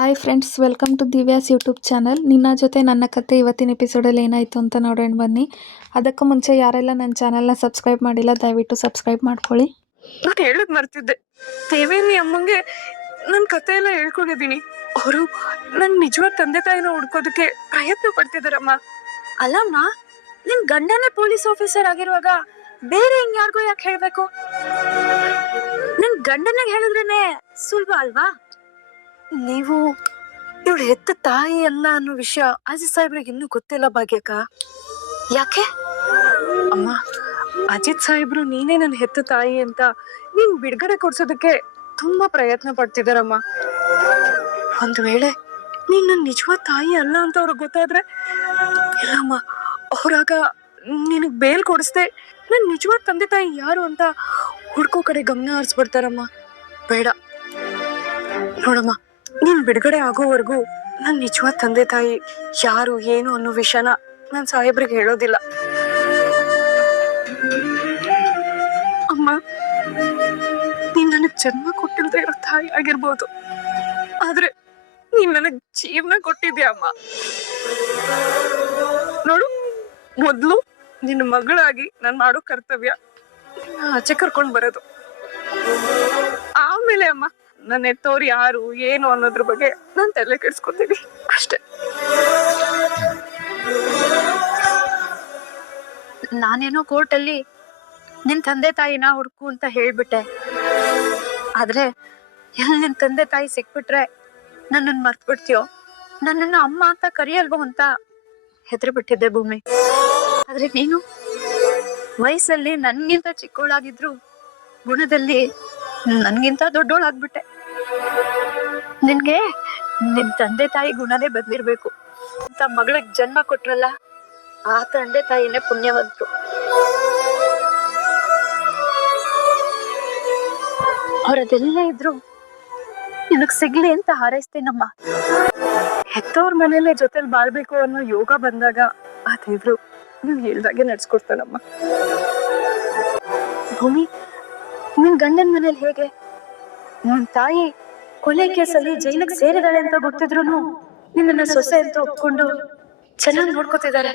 Hi friends welcome to Divya's YouTube channel ನಿನ್ನ ಜೊತೆ ನನ್ನ ಕತೆ ಇವತ್ತಿನ ಎಪಿಸೋಡಲ್ಲಿ ಏನಾಯಿತು ಅಂತ ನೋಡೋಣ ಬನ್ನಿ. ಅದಕ್ಕೂ ಮುಂಚೆ ಯಾರೆಲ್ಲ ನನ್ನ ಚಾನಲ್ನ ಸಬ್ಸ್ಕ್ರೈಬ್ ಮಾಡಿಲ್ಲ, ದಯವಿಟ್ಟು ಸಬ್ಸ್ಕ್ರೈಬ್ ಮಾಡ್ಕೊಳ್ಳಿ. ನಾನು ಮರ್ತಿದ್ದೆ. ದೇವೇರಿ ಅಮ್ಮಂಗೆ ನನ್ನ ಕತೆ ಎಲ್ಲ ಹೇಳ್ಕೊಂಡಿದ್ದೀನಿ. ಅವರು ನನ್ನ ನಿಜವಾದ ತಂದೆ ತಾಯಿನ ಹುಡ್ಕೋದಕ್ಕೆ ಪ್ರಯತ್ನ ಪಡ್ತಿದ್ದಾರಮ್ಮ ಅಲ್ಲಮ್ಮ, ನಿನ್ ಗಂಡನೇ ಪೊಲೀಸ್ ಆಫೀಸರ್ ಆಗಿರುವಾಗ ಬೇರೆ ಇನ್ಯಾರಿಗೋ ಯಾಕೆ ಹೇಳ್ಬೇಕು? ನನ್ನ ಗಂಡನಿಗೆ ಹೇಳಿದ್ರೇನೆ ಸುಲಭ ಅಲ್ವಾ? ನೀವು ಇವಳು ಹೆತ್ತ ತಾಯಿ ಅಲ್ಲ ಅನ್ನೋ ವಿಷಯ ಅಜಿ ಸಾಹೇಬ್ರಿಗೆ ಇನ್ನೂ ಗೊತ್ತಿಲ್ಲ ಭಾಗ್ಯಕ್ಕ. ಯಾಕೆ? ಅಮ್ಮ ಅಜಿತ್ ಸಾಹೇಬ್ರು ನೀನೇ ನನ್ನ ಹೆತ್ತ ತಾಯಿ ಅಂತ ನೀನ್ ಬಿಡುಗಡೆ ಕೊಡ್ಸೋದಕ್ಕೆ ತುಂಬಾ ಪ್ರಯತ್ನ ಪಡ್ತಿದಾರಮ್ಮ. ಒಂದು ವೇಳೆ ನೀನ್ ನನ್ ನಿಜವಾದ ತಾಯಿ ಅಲ್ಲ ಅಂತ ಅವ್ರಿಗೆ ಗೊತ್ತಾದ್ರೆ ಇಲ್ಲಮ್ಮ ಅವ್ರಾಗ ನಿನಗ್ ಬೇಲ್ ಕೊಡಿಸ್ದೆ ನನ್ ನಿಜವಾದ ತಂದೆ ತಾಯಿ ಯಾರು ಅಂತ ಹುಡ್ಕೋ ಕಡೆ ಗಮನ ಹರಿಸ್ಬಿಡ್ತಾರಮ್ಮ. ಬೇಡ. ನೋಡಮ್ಮ ನೀನ್ ಬಿಡುಗಡೆ ಆಗೋವರೆಗೂ ನನ್ ನಿಜವಾದ ತಂದೆ ತಾಯಿ ಯಾರು, ಏನು ಅನ್ನೋ ವಿಷಯನ ನನ್ನ ಸಾಹೇಬ್ರಿಗೆ ಹೇಳೋದಿಲ್ಲ. ಅಮ್ಮ, ನೀನ್ ನನಗ್ ಜನ್ಮ ಕೊಟ್ಟಿಲ್ದೇ ಇರೋ ತಾಯಿ ಆಗಿರ್ಬೋದು. ಆದ್ರೆ ನೀನ್ ನನಗ್ ಜೀವನ ಕೊಟ್ಟಿದ್ಯಾ ಅಮ್ಮ? ನೋಡು, ಮೊದ್ಲು ನಿನ್ನ ಮಗಳಾಗಿ ನಾನು ಮಾಡೋ ಕರ್ತವ್ಯ ನಿನ್ನ ಆಚೆ ಕರ್ಕೊಂಡ್ ಬರೋದು. ಆಮೇಲೆ ಅಮ್ಮ ನನ್ನ ಎತ್ತೋರು ಯಾರು, ಏನು ಅನ್ನೋದ್ರ ಬಗ್ಗೆ ನಾನ್ ತಲೆ ಕೆಡ್ಸ್ಕೊತೀನಿ. ಅಷ್ಟೇ. ನಾನೇನೋ ಕೋರ್ಟಲ್ಲಿ ನಿನ್ ತಂದೆ ತಾಯಿನ ಹುಡ್ಕು ಅಂತ ಹೇಳ್ಬಿಟ್ಟೆ. ಆದ್ರೆ ಎಲ್ಲಿ ನಿನ್ ತಂದೆ ತಾಯಿ ಸಿಕ್ಬಿಟ್ರೆ ನನ್ನನ್ ಮರ್ತ್ ಬಿಡ್ತೀಯೋ ನನ್ನನ್ನ ಅಮ್ಮ ಅಂತ ಕರಿಯಲ್ವೋ ಅಂತ ಹೆದರಿ ಬಿಟ್ಟಿದ್ದೆ ಭೂಮಿ. ಆದ್ರೆ ನೀನು ವಯಸ್ಸಲ್ಲಿ ನನ್ಗಿಂತ ಚಿಕ್ಕವಳಾಗಿದ್ರು ಗುಣದಲ್ಲಿ ನನ್ಗಿಂತ ದೊಡ್ಡೋಳಾಗ್ಬಿಟ್ಟೆ. ನಿನ್ಗೆ ನಿನ್ ತಂದೆ ತಾಯಿ ಗುಣನೇ ಬಂದಿರ್ಬೇಕು. ಅಂತ ಮಗಳಿಗೆ ಜನ್ಮ ಕೊಟ್ರಲ್ಲ, ಆ ತಂದೆ ತಾಯಿನೇ ಪುಣ್ಯವಂತರು. ಅವರದೆಲ್ಲ ಇದ್ರು ನಿನಗ್ ಸಿಗ್ಲಿ ಅಂತ ಹಾರೈಸ್ತೀನಮ್ಮ. ಹೆತ್ತವ್ರ ಮನೇಲೆ ಜೊತೆಲಿ ಬಾಳ್ಬೇಕು ಅನ್ನೋ ಯೋಗ ಬಂದಾಗ ಆ ದೇವ್ರು ನೀವ್ ಹೇಳ್ದಾಗೆ ನಡ್ಸ್ಕೊಡ್ತಾನಮ್ಮ. ಭೂಮಿ, ನಿನ್ ಗಂಡನ ಮನೇಲಿ ಹೇಗೆ? ನಿನ್ ತಾಯಿ ಕೊಲೆ ಕೇಸಲ್ಲಿ ಜೈಲಿಗೆ ಸೇರಿದಾಳೆ ಅಂತ ಗೊತ್ತಿದ್ರು ನಿನ್ನ ಸೊಸೆ ಅಂತ ಒಪ್ಕೊಂಡು ಚೆನ್ನಾಗಿ ನೋಡ್ಕೊತಿದ್ದಾರೆ,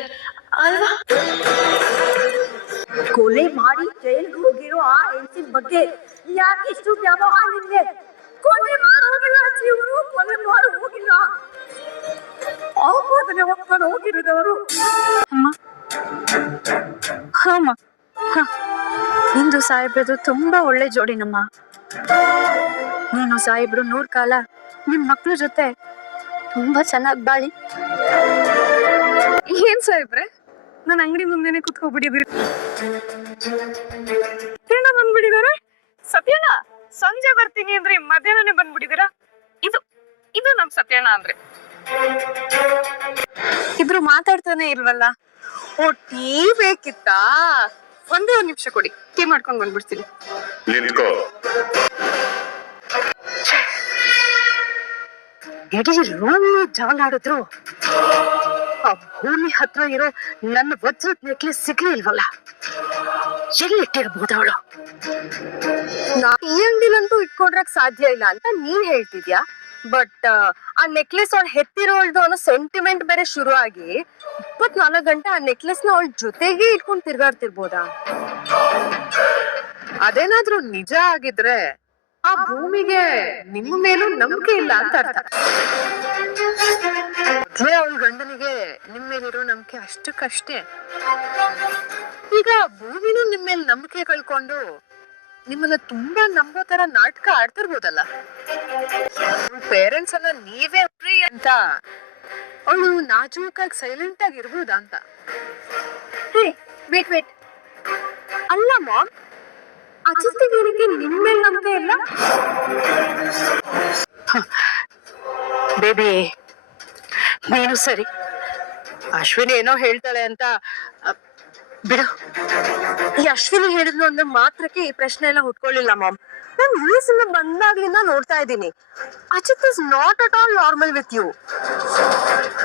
ಅಲ್ವಾ? ಕೊಲೆ ಮಾಡಿ ಜೈಲಿಗೆ ಹೋಗಿರೋ ಆ ಹೆಂಡತಿ ಬಗ್ಗೆ ಯಾಕೆ ಇಷ್ಟು ವ್ಯಾಮೋಹ ನಿನ್ಗೆ ಕೊಲೆ ಮಾಡಿ ಹೋಗಿಲ್ಲ ಇವರು, ಕೊಲೆ ಮಾಡಿ ಹೋಗಿಲ್ಲ. ಒಪ್ಕೊಂಡು ಹೋಗಿರೋದವರು. ನಿಂದು ಸಾಹೇಬ್ರದು ತುಂಬಾ ಒಳ್ಳೆ ಜೋಡಿನಮ್ಮ. ನೀನು ಸಾಹೇಬ್ರು ನೂರ್ ಕಾಲ ನಿಮ್ ಮಕ್ಳ ಜೊತೆ ತುಂಬಾ ಚೆನ್ನಾಗ್ ಬಾಳಿ. ಏನ್ ಸಾಹೇಬ್ರೆ ನನ್ನ ಅಂಗಡಿ ಮುಂದೆನೆ ಕುತ್ಕೊಬಿಟ್ಟಿದ್ರಿ ಕಿರಣ ಬಂದ್ಬಿಡಿದಾರೆ ಸತ್ಯಣ್ಣ ಸಂಜೆ ಬರ್ತೀನಿ ಅಂದ್ರೆ ಮಧ್ಯಾಹ್ನನೇ ಬಂದ್ಬಿಟ್ಟಿದ್ದೀರಾ? ಇದು ಇದು ನಮ್ ಸತ್ಯಣ್ಣ ಅಂದ್ರೆ. ಇಬ್ರು ಮಾತಾಡ್ತಾನೆ ಇಲ್ವಲ್ಲ? ಓ ಟೀ ಬೇಕಿತ್ತಾ? ಒಂದೇ ಒಂದ್ ನಿಮಿಷ ಕೊಡಿ. ಟೀ ಮಾಡ್ಕೊಂಡ್ ಬಂದ್ಬಿಡ್ತೀನಿ. ನಿಂತ್ಕೋ. ರೂಮ್ ಜಾಲಾಡಿದ್ರು ಆ ಭೂಮಿ ಹತ್ರ ಇರೋ ನನ್ನ ವಜ್ರದ ನೆಕ್ಲೆಸ್ ಸಿಗ್ಲಿಲ್ವಲ್ಲ ಎಲ್ಲಿಟ್ಟಿರ್ಬೋದು ಅವಳು? ಈ ಅಂಗಡಿಲಂತೂ ಇಟ್ಕೊಂಡ್ರಕ್ ಸಾಧ್ಯ ಇಲ್ಲ ಅಂತ ನೀನ್ ಹೇಳ್ತಿದ್ಯಾ? ಬಟ್, ಆ ನೆಕ್ಲೆಸ್ ಅವಳು ಹೆತ್ತಿರೋಳ್ದು ಅನ್ನೋ ಸೆಂಟಿಮೆಂಟ್ ಬೇರೆ ಶುರು ಆಗಿ ಇಪ್ಪತ್ನಾಲ್ಕು ಗಂಟೆ ಆ ನೆಕ್ಲೆಸ್ನ ಅವಳ ಜೊತೆಗೆ ಇಟ್ಕೊಂಡ್ ತಿರ್ಗಾಡ್ತಿರ್ಬೋದಾ? ಅದೇನಾದ್ರೂ ನಿಜ ಆಗಿದ್ರೆ ಆ ಭೂಮಿಗೆ ನಿಮ್ಮ ಮೇಲೂ ನಂಬಿಕೆ ಇಲ್ಲ ಅಂತ ಅರ್ಥ. ಅವಳ ಗಂಡನಿಗೆ ನಿಮ್ಮ ಮೇಲಿರೋ ನಂಬಿಕೆ ಅಷ್ಟಕ್ಕಷ್ಟೇ. ಈಗ ಭೂಮಿನೂ ನಿಮ್ ಮೇಲೆ ನಂಬಿಕೆ ಕಳ್ಕೊಂಡು ನಿಮ್ಮನ್ನ ತುಂಬಾ ನಂಬೋ ತರ ನಾಟಕ ಆಡ್ತಿರ್ಬೋದಲ್ಲ? ಪೇರೆಂಟ್ಸ್ ಅಲ್ಲ ನೀವೇ ಫ್ರೀ ಅಂತ. ಅವಳು ನಾಜೂಕಾಗಿ ಸೈಲೆಂಟ್ ಆಗಿ ಇರ್ಬೋದಾ ಅಂತ? ವೇಟ್ ವೇಟ್ ಅಲ್ಲ ಮಾಮ್ ಅಜಿತ್ಗೆ ನಿಮ್ ಮೇಲೆ ನಂಬಿಕೆ ಇಲ್ಲ. ಬೇಬಿ, ನೀನು ಸರಿ. ಅಶ್ವಿನಿ ಏನೋ ಹೇಳ್ತಾಳೆ ಅಂತ ಬಿಡು. ಈ ಅಶ್ವಿನಿ ಹೇಳಿದ್ಲು ಅಂದ್ರೆ ಮಾತ್ರಕ್ಕೆ ಈ ಪ್ರಶ್ನೆ ಎಲ್ಲ ಹುಟ್ಕೊಳ್ಳಿಲ್ಲ ಮಾಮ್. ನಾನು ಯು ಎಸ್ ಇಂದ ಬಂದಾಗ್ಲಿಂದ ನೋಡ್ತಾ ಇದ್ದೀನಿ. Achit is not at all normal with you.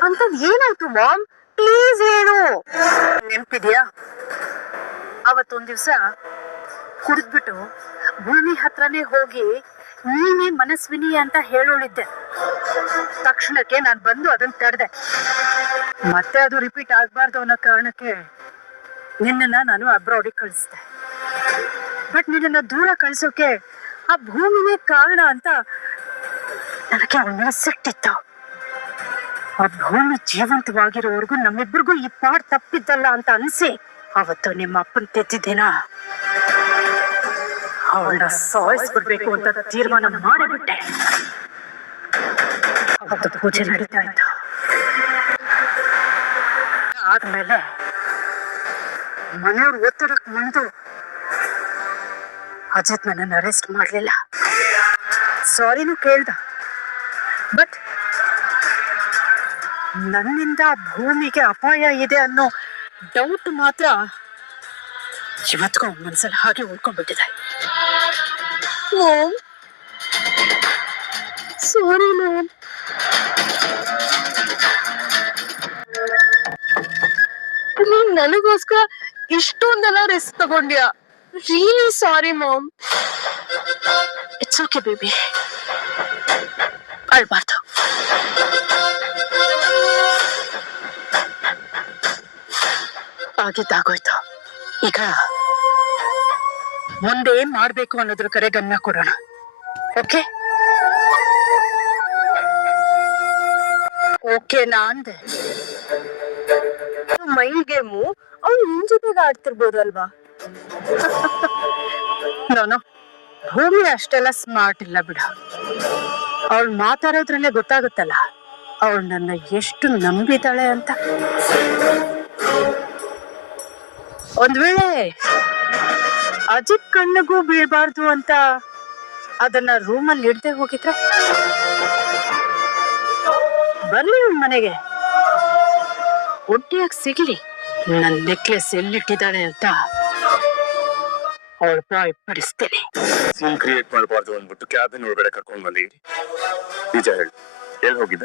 ಅಂತ ಏನಾಯ್ತು, ಮಾಮ್? ಪ್ಲೀಸ್ ಹೇಳು. ನೆನ್ಪಿದ್ಯಾ? ಅವತ್ತೊಂದ್ ದಿವ್ಸ ಕುಡಿದ್ಬಿಟ್ಟು ಭೂಮಿ ಹತ್ರನೇ ಹೋಗಿ ನೀನೇ ಮನಸ್ವಿನಿ ಅಂತ ಹೇಳೋಳಿದ್ದೆ. ತಕ್ಷಣಕ್ಕೆ ನಾನು ಬಂದು ಅದನ್ನ ತಡೆದೆ. ಮತ್ತೆ ಅದು ರಿಪೀಟ್ ಆಗ್ಬಾರ್ದು ಅನ್ನೋ ಕಾರಣಕ್ಕೆ ನಿನ್ನನ್ನ ನಾನು ಅಬ್ರಾಡಿಗೆ ಕಳಿಸ್ದೆ. ಬಟ್ ನಿನ್ನನ್ನ ದೂರ ಕಳಿಸೋಕೆ ಆ ಭೂಮಿನೇ ಕಾರಣ ಅಂತ ನನಗೆ ಅವಳ ಸಿಟ್ಟಿತ್ತು ಆ ಭೂಮಿ ಜೀವಂತವಾಗಿರೋವರೆಗೂ ನಮ್ಮಿಬ್ಬರಿಗೂ ಈ ಪಾಡ್ ತಪ್ಪಿದ್ದಲ್ಲ ಅಂತ ಅನ್ಸಿ ಅವತ್ತು ನಿಮ್ಮ ಅಪ್ಪನ್ ತೆತ್ತಿದ್ದೀನ? ಅವಳನ್ನ ಸಾಯಿಸ್ಬಿಡ್ಬೇಕು ಅಂತ ತೀರ್ಮಾನ ಮಾಡಿಬಿಟ್ಟೆ. ಅವತ್ತು ಪೂಜೆ ನಡೀತಾ ಇತ್ತು. ಆದ್ಮೇಲೆ ಮನೆಯವ್ರ ಒತ್ತಡಕ್ಕೆ ಮುಂದು ಅಜಿತ್ ನನ್ನನ್ನು ಅರೆಸ್ಟ್ ಮಾಡಲಿಲ್ಲ. ಸಾರಿನೂ ಕೇಳ್ದ. ಬಟ್ ನನ್ನಿಂದ ಭೂಮಿಗೆ ಅಪಾಯ ಇದೆ ಅನ್ನೋ ಡೌಟ್ ಮಾತ್ರ ಇವತ್ತಿಗೂ ಮನಸ್ಸಲ್ಲಿ ಹಾಗೆ ಉಳ್ಕೊಂಡ್ಬಿಟ್ಟಿದೆ. ಮಾಮ್ ಸಾರಿ ಮಾಮ್ ನೀನ್ ನನಗೋಸ್ಕರ ಇಷ್ಟೊಂದೆಲ್ಲ risk ತಗೊಂಡ್ಯಾ? Really sorry mom it's okay baby ಅಳ್ಬಾರ್ದು. ಆಗಿದ್ದಾಗೋಯ್ತು. ಈಗ ಮುಂದೆ ಏನ್ ಮಾಡ್ಬೇಕು ಅನ್ನೋದ್ರ ಕಡೆ ಗಮನ ಕೊಡೋಣ. ಓಕೆ ಓಕೆನಾ ಅಂದೆ. ಮೈಂಡ್ ಗೇಮು ಅವ್ನು ನಿಮ್ ಜೊತೆಗೆ ಆಡ್ತಿರ್ಬೋದಲ್ವಾ ನಾನು ಭೂಮಿ ಅಷ್ಟೆಲ್ಲ ಸ್ಮಾರ್ಟ್ ಇಲ್ಲ ಬಿಡ. ಅವಳು ಮಾತಾಡೋದ್ರಲ್ಲೇ ಗೊತ್ತಾಗುತ್ತಲ್ಲ ಅವಳು ನನ್ನ ಎಷ್ಟು ನಂಬಿದಾಳೆ ಅಂತ. ಒಂದ್ ವೇಳೆ ಅಜಿತ್ ಕಣ್ಣಿಗೂ ಬೀಳ್ಬಾರ್ದು ಅಂತ ಅದನ್ನ ರೂಮಲ್ಲಿ ಇಡ್ದೆ ಹೋಗಿದ್ರೆ? ಬರ್ಲಿ ಅವ್ನ್ ಮನೆಗೆ. ಒಟ್ಟಿಯಾಗಿ ಸಿಗ್ಲಿ. ನನ್ ನೆಕ್ಲೆಸ್ ಎಲ್ಲಿಟ್ಟಿದ್ದಾಳೆ ಅಂತ. ಅವಳ ಪ್ರಾಯ ಪಡಿಸ್ತೇನೆ ಸೀನ್ ಕ್ರಿಯೇಟ್ ಮಾಡಬಾರ್ದು ಅಂದ್ಬಿಟ್ಟು ಕ್ಯಾಬಿನ್ ಒಳಗಡೆ ಕರ್ಕೊಂಡ್ ಬಂದಿರಿ ನಿಜ ಹೇಳಿ. ಎಲ್ಲಿ ಹೋಗಿದ್ದ?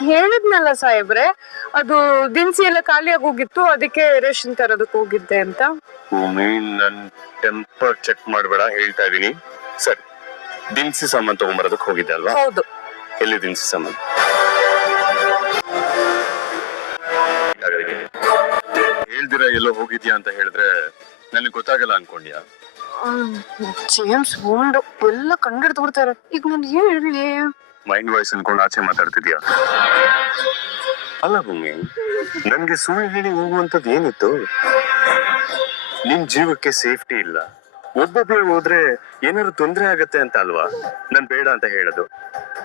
ಹೇಳಿದ್ನಲ್ಲ ಸಾಹೇಬ್ರೆ ಅದು ದಿನಸಿ ಎಲ್ಲ ಖಾಲಿಯಾಗಿ ಹೋಗಿತ್ತು ಅದಕ್ಕೆ ರೇಷನ್ ತರೋದಕ್ಕೆ ಹೋಗಿದ್ದೆ ಅಂತ. ಭೂಮಿ ನನ್ ಟೆಂಪರ್ ಚೆಕ್ ಮಾಡಬೇಡ ಹೇಳ್ತಾ ಇದೀನಿ ಸರಿ ದಿನಸಿ ಸಾಮಾನ್ ತಗೊಂಬರೋದಕ್ಕೆ ಹೋಗಿದ್ದೆ ಅಲ್ವಾ? ಹೌದು. ಎಲ್ಲಿ ದಿನಸಿ ಸಾಮಾನ್? ಹೇಳ್ದಿರ ಎಲ್ಲೋ ಹೋಗಿದ್ಯಾ ಅಂತ ಹೇಳಿದ್ರೆ ನನಗೆ ಗೊತ್ತಾಗಲ್ಲ ಅನ್ಕೊಂಡ್ಯಾ? ಜೇಮ್ಸ್ ಬಾಂಡ್ ಎಲ್ಲ ಕಂಡಿಡ್ದು ಬಿಡ್ತಾರೆ. ಈಗ ನಾನು ಏನ್ ಹೇಳಿ ಮೈಂಡ್ ವಾಯ್ಸ್ ಅನ್ಕೊಂಡು ಆಚೆ ಮಾತಾಡ್ತಿದ್ಯಾ? ಅಲ್ಲ ಭೂಮಿ, ನನ್ಗೆ ಸುಳ್ಳು ಹೇಳಿ ಹೋಗುವಂತದ್ದು ಏನಿತ್ತು? ನಿನ್ ಜೀವಕ್ಕೆ ಸೇಫ್ಟಿ ಇಲ್ಲ. ಒಬ್ಬೊಬ್ಳೆ ಹೋದ್ರೆ ಏನಾದ್ರು ತೊಂದ್ರೆ ಆಗತ್ತೆ ಅಂತ ಅಲ್ವಾ? ನಾನ್ ಬೇಡ ಅಂತ ಹೇಳೋದು.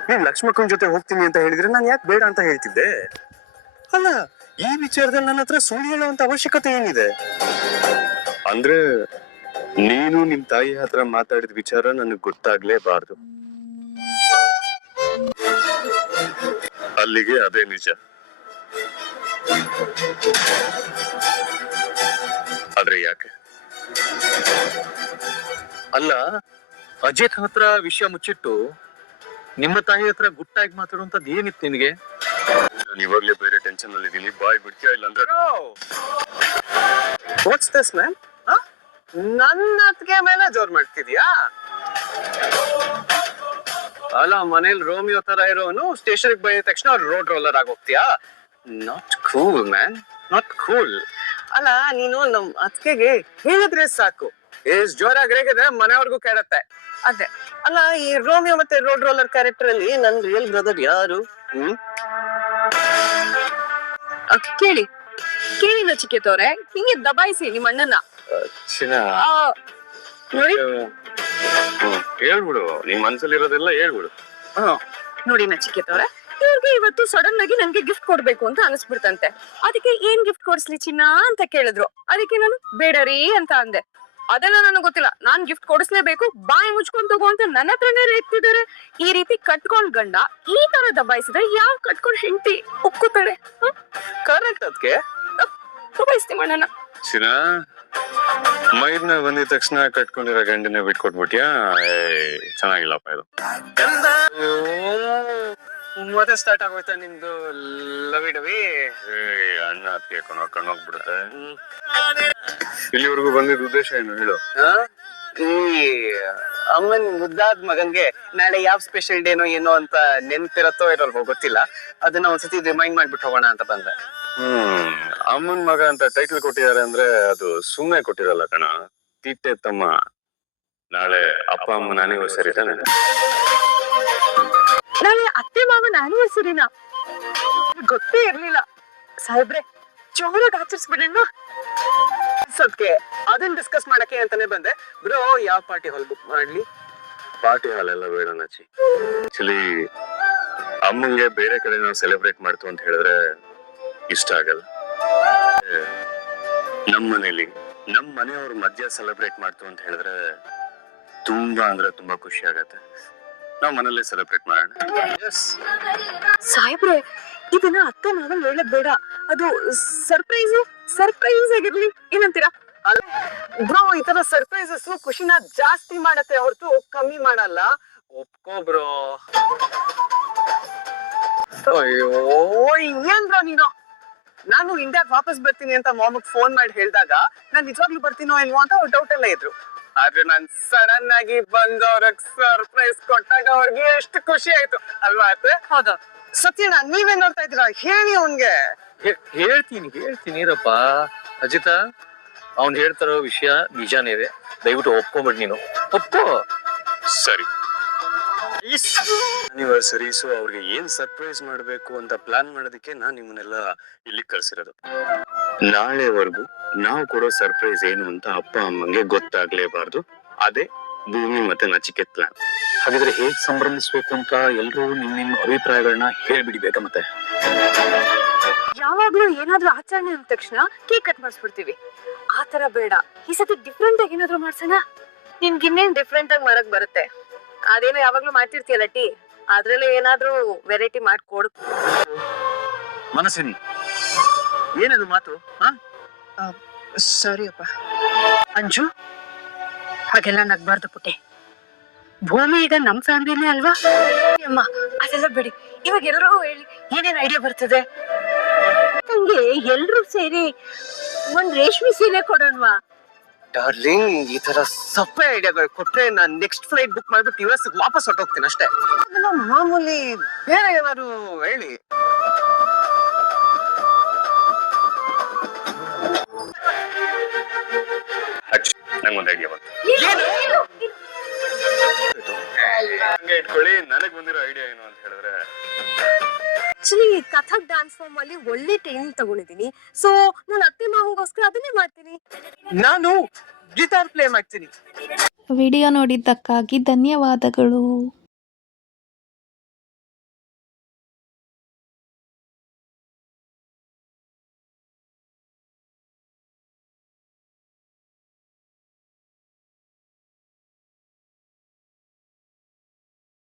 ನೀನ್ ಲಕ್ಷ್ಮಕ್ಕನ್ ಜೊತೆ ಹೋಗ್ತೀನಿ ಅಂತ ಹೇಳಿದ್ರೆ ನಾನ್ ಯಾಕೆ ಬೇಡ ಅಂತ ಹೇಳ್ತಿದ್ದೆ? ಅಲ್ಲ, ಈ ವಿಚಾರದಲ್ಲಿ ನನ್ನ ಹತ್ರ ಸುಳ್ಳು ಹೇಳುವಂತ ಅವಶ್ಯಕತೆ ಏನಿದೆ? ಅಂದ್ರೆ, ನೀನು ನಿಮ್ ತಾಯಿ ಹತ್ರ ಮಾತಾಡಿದ ವಿಚಾರ ನನಗೆ ಗೊತ್ತಾಗ್ಲೇಬಾರ್ದು. ಅಲ್ಲಿಗೆ ಅದೇ ನಿಜ. ಆದ್ರೆ ಯಾಕೆ? ಅಲ್ಲ, ಅಜಿತ್ ಹತ್ರ ವಿಷಯ ಮುಚ್ಚಿಟ್ಟು ನಿಮ್ಮ ತಾಯಿ ಹತ್ರ ಗುಟ್ಟಾಗಿ ಮಾತಾಡುವಂತದ್ದು ಏನಿತ್ತು ನಿನಗೆ? ನಾನು ಇವಾಗ್ಲೇ ಬೇರೆ ಟೆನ್ಷನ್ ಅಲ್ಲಿ ಇದೀನಿ. ಬಾಯ್ ಬಿಡ್ತೀಯ ಇಲ್ಲ ಅಂದ್ರೆ? ವಾಟ್ಸ್ ದಿಸ್ ಮ್ಯಾನ್ ನನ್ನ ಅತ್ತಿಗೆ ಮೇಲೆ ಜೋರ್ ಮಾಡ್ತಿದ್ಯಾ? ಅಲ್ಲ ಮನೇಲಿ ರೋಮಿಯೋ ತರ ಇರೋನು ಸ್ಟೇಷನ್ ಬಂದ ತಕ್ಷಣ ರೋಡ್ ರೋಲರ್ ಆಗಿ ಹೋಗ್ತೀಯಾ not cool man not cool ಅಲ್ಲ ನೀನು ನಮ್ ಅತ್ತಿಗೆಗೆ ಹೇಳಿದ್ರೆ ಸಾಕು. ಎಷ್ಟ್ ಜೋರಾಗಿ ರೇಗಿದ್ರೆ ಮನೆಯವ್ರಿಗೂ ಕೇಳತ್ತೆ. ಅದೇ. ಅಲ್ಲ ಈ ರೋಮಿಯೋ ಮತ್ತೆ ರೋಡ್ ರೋಲರ್ ಕ್ಯಾರೆಕ್ಟರ್ ಅಲ್ಲಿ ನನ್ ರಿಯಲ್ ಬ್ರದರ್ ಯಾರು? ಹ್ಮ್? ಅಹ್, ಕೇಳಿ. ಕೇಳಿ ನಚಿಕೇತವ್ರೆ ಹಿಂಗೆ ದಬಾಯಿಸಿ ನಿಮ್ಮ ಅಣ್ಣನ ಚಿನ್ನ ಆ, ನೋಡಿ. ಹ್ಮ್, ಹೇಳ್ಬಿಡು. ನಿಮ್ ಮನ್ಸಲ್ಲಿ ಇರೋದೆಲ್ಲ ಹೇಳ್ಬಿಡು. ನೋಡಿ ನಚಿಕೇತವ್ರೆ ಇವ್ರಿಗೆ ಇವತ್ತು ಸಡನ್ ಆಗಿ ನನ್ಗೆ ಗಿಫ್ಟ್ ಕೊಡ್ಬೇಕು ಅಂತ ಅನಿಸ್ಬಿಡ್ತಂತೆ. ಅದಕ್ಕೆ ಏನ್ ಗಿಫ್ಟ್ ಕೊಡ್ಸ್ಲಿ ಚಿನ್ನ ಅಂತ ಕೇಳಿದ್ರು. ಅದಕ್ಕೆ ನಾನು ಬೇಡರಿ ಅಂತ ಅಂದೆ. ಅದೆಲ್ಲ ನನಗೆ ಗೊತ್ತಿಲ್ಲ. ನಾನ್ ಗಿಫ್ಟ್ ಕೊಡಿಸ್ಲೇಬೇಕು ಬಾಯಿ ಮುಚ್ಕೊಂಡ್ ತಗೋ ಅಂತ ನನ್ನ ಹತ್ರನೇ ರೇಗ್ತಿದ್ದಾರೆ ಈ ರೀತಿ ಕಟ್ಕೊಂಡ್ ಗಂಡ ಈ ತರ ದಬಾಯಿಸಿದ್ರೆ ಯಾವ ಕಟ್ಕೊಂಡ್ ಹೆಂಡತಿ ಒಪ್ಕೋತಾಳೆ? ಕರೆಕ್ಟ್ ಅದಕ್ಕೆ? ದಬಾಯಿಸ್ತೀನಿ ಚಿನ್ನ ಮೈದ್ನ ಬಂದಿದ ತಕ್ಷಣ ಕಟ್ಕೊಂಡಿರೋ ಗಂಡಿನ ಬಿಟ್ಕೊಟ್ಬಿಟ್ಯಾ? ಚೆನ್ನಾಗಿಲ್ಲಪ್ಪ ಇದು. ಮತ್ತೆ ಸ್ಟಾರ್ಟ್ ಆಗೋಯ್ತಾ ನಿಮ್ದು? ಲವಿ ಡವಿ? ಅಣ್ಣ ಅದಕ್ಕೆ ಕಣ್ಣೋಗ್ಬಿಡುತ್ತೆ ಇಲ್ಲಿವರೆಗೂ ಬಂದಿದ್ದ ಉದ್ದೇಶ ಏನು? ಹೇಳು. ಈ ಅಮ್ಮನ್ ಮುದ್ದಾದ ಮಗನ್ಗೆ ನಾಳೆ ಯಾವ ಸ್ಪೆಷಲ್ ಡೇನೋ ಏನೋ ಅಂತ ನೆನ್ಪಿರತ್ತೋ ಇರೋಲ್ವೋ ಗೊತ್ತಿಲ್ಲ. ಅದನ್ನ ಒಂದ್ಸತಿ ರಿಮೈಂಡ್ ಮಾಡ್ಬಿಟ್ಟು ಹೋಗೋಣ ಅಂತ ಬಂದೆ. ಹ್ಮ್. ಅಮ್ಮನ್ ಮಗ ಅಂತ ಟೈಟಲ್ ಕೊಟ್ಟಿದ್ದಾರೆ ಅಂದ್ರೆ ಅದು ಸುಮ್ಮನೆ ಕೊಟ್ಟಿರಲ್ಲ ಕಣ. ತಿಟ್ಟೆ ತಮ್ಮ. ನಾಳೆ ಅಪ್ಪ ಅಮ್ಮನ ಆನಿವರ್ಸರಿ ತಾನೆ? ನಾಳೆ ಅತ್ತೆ ಮಾವನ ಆನಿವರ್ಸರಿನ ಗೊತ್ತೇ ಇರ್ಲಿಲ್ಲ. ಸಾಹೇಬ್ರೆ ಜೋರಾಗಿ ಆಚರಿಸ್ಬಿಡಣ್ಣ ಸದ್ಕೆ ಅದನ್ನ ಡಿಸ್ಕಸ್ ಮಾಡಕ್ಕೆ ಅಂತಾನೆ ಬಂದೆ. ಬ್ರೋ ಯಾವ ಪಾರ್ಟಿ ಹಾಲ್ ಬುಕ್ ಮಾಡ್ಲಿ? ಪಾರ್ಟಿ ಹಾಲ್ ಎಲ್ಲ ಬೇಡ ನಚಿ ಆಕ್ಚುಲಿ ಅಮ್ಮಂಗೆ ಬೇರೆ ಕಡೆ ನಾವು ಸೆಲೆಬ್ರೇಟ್ ಮಾಡ್ತು ಅಂತ ಹೇಳಿದ್ರೆ ಇಷ್ಟ ಆಗಲ್ಲ. ಮನೆಯಲ್ಲಿ ಮನೇಲಿ ನಮ್ಮ ಮನೆಯವ್ರ ಮಧ್ಯ ಸೆಲೆಬ್ರೇಟ್ ಮಾಡ್ತು ಅಂತ ಹೇಳಿದ್ರೆ ತುಂಬಾ ಅಂದ್ರೆ ತುಂಬಾ ಖುಷಿ ಆಗತ್ತೆ. ನಾವು ಮನೇಲಿ ಸೆಲೆಬ್ರೇಟ್ ಮಾಡೋಣ. ಸಾಹೇಬ್ರೆ, ಇದನ್ನ ಅತ್ತ ಮಾವನ್ ಹೇಳದ್ ಬೇಡ. ಅದು ಸರ್ಪ್ರೈಸ್ ಸರ್ಪ್ರೈಸ್ ಆಗಿರ್ಲಿ. ಏನಂತೀರಾ? ಬ್ರೋ, ಈ ತರ ಸರ್ಪ್ರೈಸಸ್ ಖುಷಿನ ಜಾಸ್ತಿ ಮಾಡತ್ತೆ, ಹೊರತು ಕಮ್ಮಿ ಮಾಡಲ್ಲ. ಒಪ್ಕೋ ಬ್ರೋ. ಅಯ್ಯೋ ಏನ್ ಬ್ರೋ ನೀನು? ನಾನು ಇಂಡಿಯಾಗ್ ವಾಪಸ್ ಬರ್ತೀನಿ ಅಂತ ಮಾಮಗ್ ಫೋನ್ ಮಾಡಿ ಹೇಳಿದಾಗ ನಾನ್ ನಿಜವಾಗ್ಲೂ ಬರ್ತೀನೋ ಇಲ್ವೋ ಅಂತ ಅವ್ರು ಡೌಟ್ ಎಲ್ಲ ಇದ್ರು. ಆದ್ರೆ ನಾನ್ ಸಡನ್ ಆಗಿ ಬಂದವ್ರಗ್ ಸರ್ಪ್ರೈಸ್ ಕೊಟ್ಟಾಗ ಅವ್ರಿಗೆ ಎಷ್ಟು ಖುಷಿ ಆಯ್ತು. ಅಲ್ವಾ ಅತ್ತೆ? ಹೌದು. ಸತ್ಯಣ್ಣ ನೀವೇನ್ ನೋಡ್ತಾ ಇದ್ದೀರಾ? ಹೇಳಿ ಅವನ್ಗೆ. ಹೇಳ್ತೀನಿ ಹೇಳ್ತೀನಿ ಇರಪ್ಪ. ಅಜಿತ ಅವ್ನ್ ಹೇಳ್ತಾರೋ ವಿಷಯ ನಿಜಾನೇ ಇದೆ. ದಯವಿಟ್ಟು ಒಪ್ಕೊಂಬಿಡ್ ನೀನು. ಒಪ್ಕೋ. ಸರಿ. ಆನಿವರ್ಸರಿ ಸೊ ಅವ್ರಿಗೆ ಏನ್ ಸರ್ಪ್ರೈಸ್ ಮಾಡ್ಬೇಕು ಅಂತ ಪ್ಲಾನ್ ಮಾಡೋದಕ್ಕೆ ನಾನ್ ನಿಮ್ಮನ್ನೆಲ್ಲ ಇಲ್ಲಿ ಕಳ್ಸಿರೋದು. ನಾಳೆವರೆಗೂ ನಾವು ಕೊಡೋ ಸರ್ಪ್ರೈಸ್ ಏನು ಅಂತ ಅಪ್ಪ ಅಮ್ಮಂಗೆ ಗೊತ್ತಾಗ್ಲೇಬಾರ್ದು. ಅದೇ ಭೂಮಿ ಮತ್ತೆ ನಚಿಕೆತ್ ಪ್ಲಾನ್ ಹಾಗಿದ್ರೆ ಹೇಗ್ ಸಂಭ್ರಮಿಸ್ಬೇಕು ಅಂತ ಎಲ್ರೂ ನಿಮ್ ನಿಮ್ ಅಭಿಪ್ರಾಯಗಳನ್ನ ಹೇಳ್ಬಿಡಿಬೇಕ ಮತ್ತೆ? ಯಾವಾಗ್ಲೂ ಏನಾದ್ರೂ ಆಚರಣೆ ಅಂದ ತಕ್ಷಣ ಕೇಕ್ ಕಟ್ ಮಾಡಿಸ್ಬಿಡ್ತೀವಿ. ಆ ತರ ಬೇಡ. ಈ ಸತಿ ಡಿಫ್ರೆಂಟ್ ಆಗಿ ಏನಾದ್ರೂ ಮಾಡ್ಸೋಣ? ನಿನ್ಗೆ ಇನ್ನೇನ್ ಡಿಫ್ರೆಂಟ್ ಆಗಿ ಮಾಡಕ್ ಬರುತ್ತೆ? ಅದೇನೋ ಯಾವಾಗ್ಲೂ ಮಾಡ್ತಿರ್ತೀಯಲ್ಲ ಟೀ? ಅದ್ರಲ್ಲೇ ಏನಾದ್ರೂ ವೆರೈಟಿ ಮಾಡ್ಕೊಡು ಮನಸ್ಸಿನಿ. ಏನದು ಮಾತು ಹಾ? ಸಾರಿ ಅಪ್ಪ. ಅಂಜು? ಹಾಗೆಲ್ಲ ನಗ್ಬಾರ್ದು ಪುಟ್ಟೆ. ಭೂಮಿ ಈಗ ನಮ್ ಫ್ಯಾಮಿಲಿನೇ ಅಲ್ವಾ? ಅಮ್ಮ ಅದೆಲ್ಲ ಬಿಡಿ. ಇವಾಗ ಎಲ್ಲರೂ ಹೇಳಿ ಏನೇನ್ ಐಡಿಯಾ ಬರ್ತದೆ? ತಂಗಿ ಎಲ್ರೂ ಸೇರಿ ಒಂದ್ ರೇಷ್ಮೆ ಸೀರೆ ಕೊಡೋಣವಾ? ಡಾರ್ಲಿಂಗ್ ಈ ತರ ಸಪ್ಪೆ ಐಡಿಯಾಗಳು ಕೊಟ್ರೆ ನಾನ್ ನೆಕ್ಸ್ಟ್ ಫ್ಲೈಟ್ ಬುಕ್ ಮಾಡ್ಬಿಟ್ಟು ಯು ಎಸ್ ವಾಪಸ್ ಹೊಟ್ಟೋಗ್ತೀನಿ ಅಷ್ಟೇ. ಅದೆಲ್ಲ ಮಾಮೂಲಿ ಬೇರೆ ಏನಾದ್ರು ಹೇಳಿ. ನಂಗೊಂದು ಐಡಿಯಾ ಬಂತು. ಹಂಗೆ ಇಟ್ಕೊಳ್ಳಿ ನನಗ್ ಬಂದಿರೋ ಐಡಿಯಾ ಏನು ಅಂತ ಹೇಳಿದ್ರೆ ಆಕ್ಚುಲಿ ಕಥಕ್ ಡಾನ್ಸ್ ಫಾರ್ಮ್ ಅಲ್ಲಿ ಒಳ್ಳೆ ಟ್ರೈನಿಂಗ್ ತಗೊಂಡಿದ್ದೀನಿ. ಸೊ ನಾನು ಅತ್ತೆ ಮಾವಂಗೋಸ್ಕರ ಅದನ್ನೇ ಮಾಡ್ತೀನಿ. ನಾನು ಗಿಟಾರ್ ಪ್ಲೇ ಮಾಡ್ತೀನಿ. ವಿಡಿಯೋ ನೋಡಿದ್ದಕ್ಕಾಗಿ ಧನ್ಯವಾದಗಳು.